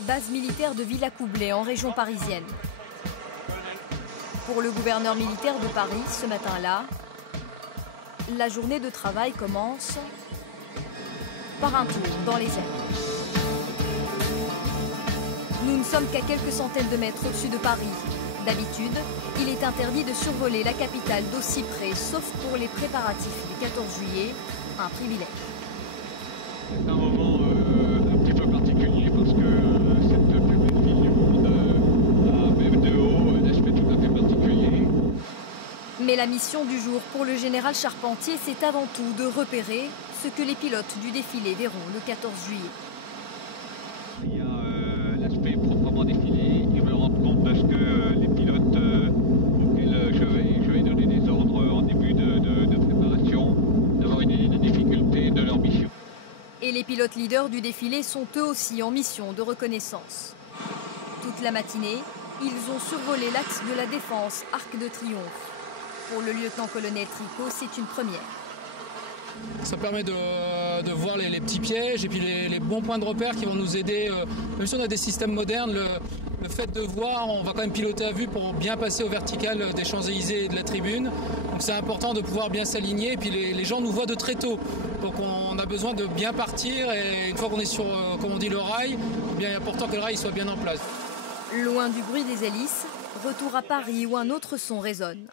base militaire de Villacoublay en région parisienne. Pour le gouverneur militaire de Paris, ce matin-là, la journée de travail commence par un tour dans les airs. Nous ne sommes qu'à quelques centaines de mètres au-dessus de Paris. D'habitude, il est interdit de survoler la capitale d'aussi près, sauf pour les préparatifs du 14 juillet, un privilège. C'est un moment un petit peu particulier parce que cette plus belle ville du monde a même de haut un aspect tout à fait particulier. Mais la mission du jour pour le général Charpentier, c'est avant tout de repérer ce que les pilotes du défilé verront le 14 juillet. Il y a l'aspect proprement défilé. Je me rends compte de ce que les pilotes auxquels je vais donner des ordres en début de préparation, d'avoir une idée des difficultés de leur mission. Et les pilotes leaders du défilé sont eux aussi en mission de reconnaissance. Toute la matinée, ils ont survolé l'axe de la Défense, Arc de Triomphe. Pour le lieutenant-colonel Tricot, c'est une première. Ça permet de voir les petits pièges et puis les bons points de repère qui vont nous aider. Même si on a des systèmes modernes, le fait de voir, on va quand même piloter à vue pour bien passer au vertical des Champs-Élysées et de la tribune. Donc c'est important de pouvoir bien s'aligner et puis les gens nous voient de très tôt. Donc on a besoin de bien partir et une fois qu'on est sur, comme on dit, le rail, eh bien, il est important que le rail soit bien en place. Loin du bruit des hélices, retour à Paris où un autre son résonne.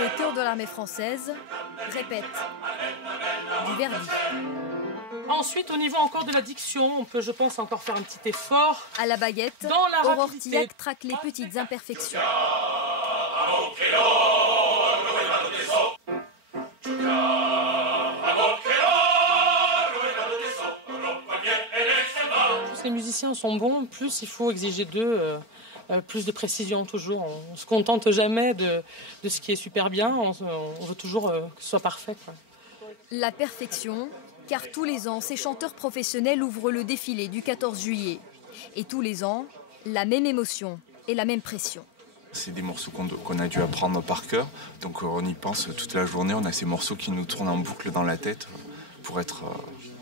Le chœur de l'armée française répète du Verdi. Ensuite, au niveau encore de la diction, on peut, je pense, encore faire un petit effort. À la baguette, Dans la Aurore rapidité. Tillac traque les petites imperfections. Plus les musiciens sont bons, plus il faut exiger d'eux plus de précision toujours. On ne se contente jamais de ce qui est super bien, on veut toujours que ce soit parfait, quoi. La perfection, car tous les ans, ces chanteurs professionnels ouvrent le défilé du 14 juillet. Et tous les ans, la même émotion et la même pression. C'est des morceaux qu'on a dû apprendre par cœur, donc on y pense toute la journée. On a ces morceaux qui nous tournent en boucle dans la tête pour être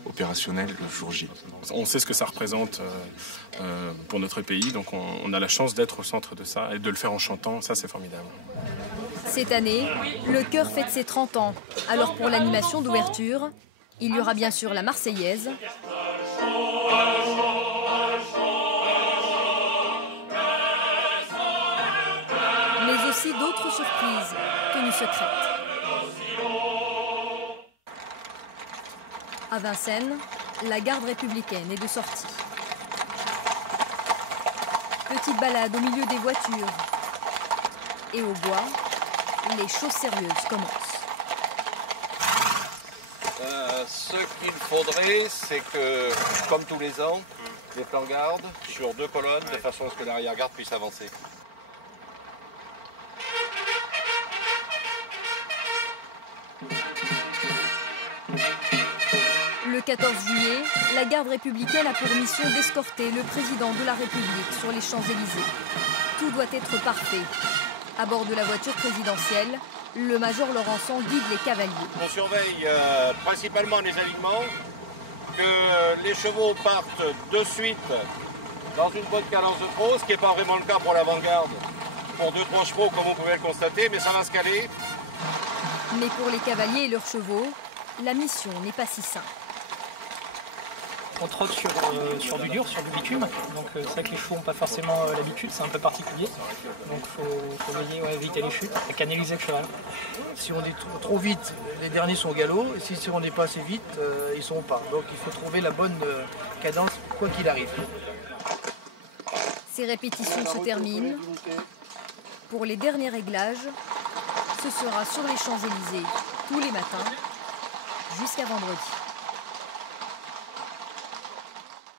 opérationnel le jour J. On sait ce que ça représente pour notre pays, donc on a la chance d'être au centre de ça et de le faire en chantant, ça c'est formidable. Cette année, le chœur fête ses 30 ans. Alors pour l'animation d'ouverture, il y aura bien sûr la Marseillaise, mais aussi d'autres surprises tenues secrètes. À Vincennes, la garde républicaine est de sortie. Petite balade au milieu des voitures. Et au bois, les choses sérieuses commencent. Ce qu'il faudrait, c'est que, comme tous les ans, les plans garde sur 2 colonnes, de façon à ce que l'arrière-garde puisse avancer. Le 14 juillet, la garde républicaine a pour mission d'escorter le président de la République sur les Champs-Élysées. Tout doit être parfait. À bord de la voiture présidentielle, le major Laurençon guide les cavaliers. On surveille principalement les alignements, que les chevaux partent de suite dans une bonne cadence de trot, ce qui n'est pas vraiment le cas pour l'avant-garde. Pour 2-3 chevaux, comme vous pouvez le constater, mais ça va se caler. Mais pour les cavaliers et leurs chevaux, la mission n'est pas si simple. On trotte sur du dur, sur du bitume, donc c'est vrai que les chevaux n'ont pas forcément l'habitude, c'est un peu particulier, donc il faut veiller à éviter les chutes et canaliser le cheval. Si on est trop vite, les derniers sont au galop, et si on n'est pas assez vite, ils sont au pas. Donc il faut trouver la bonne cadence, quoi qu'il arrive. Ces répétitions se terminent. Pour les derniers réglages, ce sera sur les Champs-Élysées tous les matins jusqu'à vendredi.